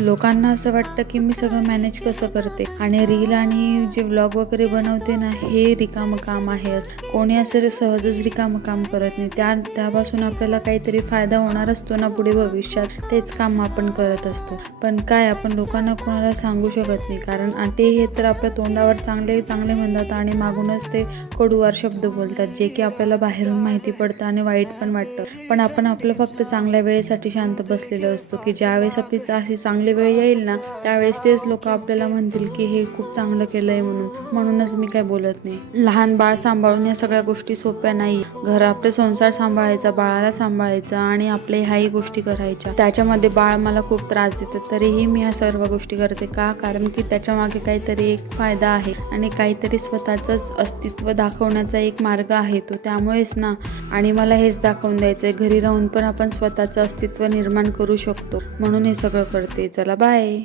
लोकांना असं वाटतं की मी सगळं मॅनेज कसं करते आणि रील आणि जे व्लॉग वगैरे बनवते ना, हे रिकामं काम आहे असं. कोणी असं सहजच रिकामं काम करत नाही. त्यापासून आपल्याला काहीतरी फायदा होणार असतो ना पुढे भविष्यात, तेच काम आपण करत असतो. पण काय आपण लोकांना कोणाला सांगू शकत नाही, कारण हे तर आपल्या तोंडावर चांगले चांगले म्हणतात आणि मागूनच ते कडूवार शब्द बोलतात, जे की आपल्याला बाहेरून माहिती पडतं आणि वाईट पण वाटतं. पण आपण आपलं फक्त चांगल्या वेळेसाठी शांत बसलेलो असतो, की ज्यावेळेस आपली अशी चांगली वेळ येईल ना, त्यावेळेस तेच लोक आपल्याला म्हणतील की हे खूप चांगलं केलंय म्हणूनच मी काय बोलत नाही. लहान बाळ सांभाळून या सगळ्या गोष्टी सोप्या नाही. आपले संसार सांभाळायचा, बाळाला सांभाळायचा आणि आपल्या ह्याही गोष्टी करायच्या. त्याच्यामध्ये बाळ मला खूप त्रास देतं, तरीही मी ह्या सर्व गोष्टी करते. का? कारण की त्याच्या मागे काहीतरी एक फायदा आहे आणि काहीतरी स्वतःचंच अस्तित्व दाखवण्याचा एक मार्ग आहे तो. त्यामुळेच ना, आणि मला हेच दाखवून द्यायचंय, घरी राहून पण आपण स्वतःचं अस्तित्व निर्माण करू शकतो, म्हणून हे सगळं करते. चला बाय.